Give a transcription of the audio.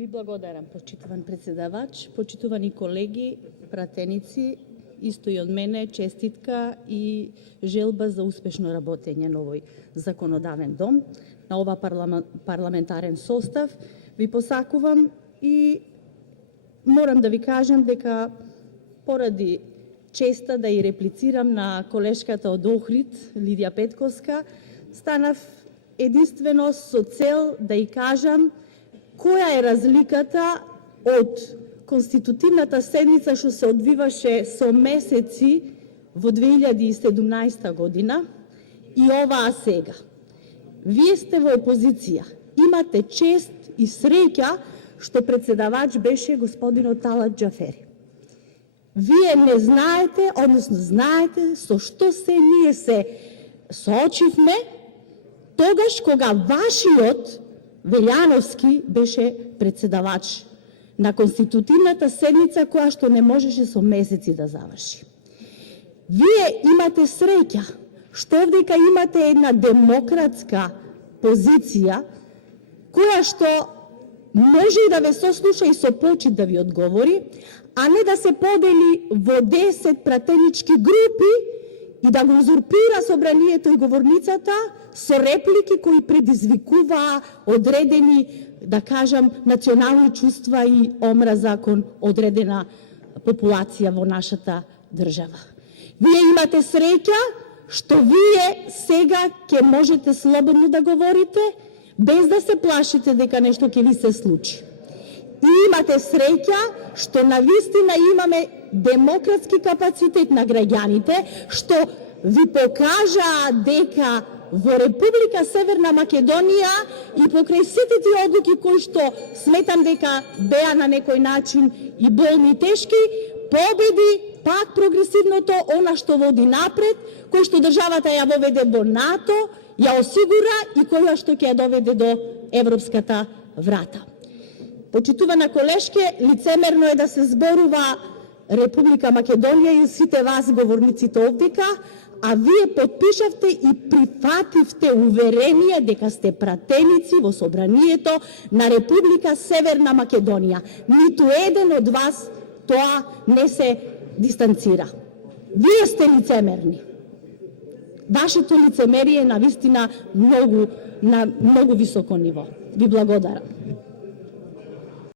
Ви благодарам, почитуван председавач, почитувани колеги, пратеници, исто и од мене честитка и желба за успешно работење на овој законодавен дом, на ова парламентарен состав. Ви посакувам и морам да ви кажам дека поради честа да и реплицирам на колешката од Охрид, Лидија Петковска, станав единствено со цел да и кажам која е разликата од конститутивната седница што се одвиваше со месеци во 2017 година и оваа сега. Вие сте во опозиција, имате чест и среќа што председавач беше господинот Талат Џафери. Вие не знаете, односно знаете со што се ние се соочивме тогаш кога вашиот Велјановски беше председавач на конститутивната седница која што не можеше со месеци да заврши. Вие имате среќа што овдека имате една демократска позиција која што може и да ве сослуша и со почит да ви одговори, а не да се подели во 10 пратенички групи и да го узурпира собранието и говорницата со реплики кои предизвикуваа одредени, да кажам, национални чувства и омраза кон одредена популација во нашата држава. Вие имате среќа што вие сега ќе можете слободно да говорите, без да се плашите дека нешто ќе ви се случи. И имате среќа што навистина имаме демократски капацитет на граѓаните, што ви покажаа дека во Република Северна Македонија и покрај сите тие одлуки кои што сметам дека беа на некој начин и болни и тешки, победи пак прогресивното, она што води напред, кој што државата ја воведе во НАТО, ја осигура и која што ќе ја доведе до европската врата. Почитувана колешке, лицемерно е да се зборува Република Македонија и сите вас говорниците овдека, а вие подпишавте и прифативте уверение дека сте пратеници во собранието на Република Северна Македонија. Ниту еден од вас тоа не се дистанцира. Вие сте лицемерни. Вашето лицемерие е навистина на многу високо ниво. Ви благодарам.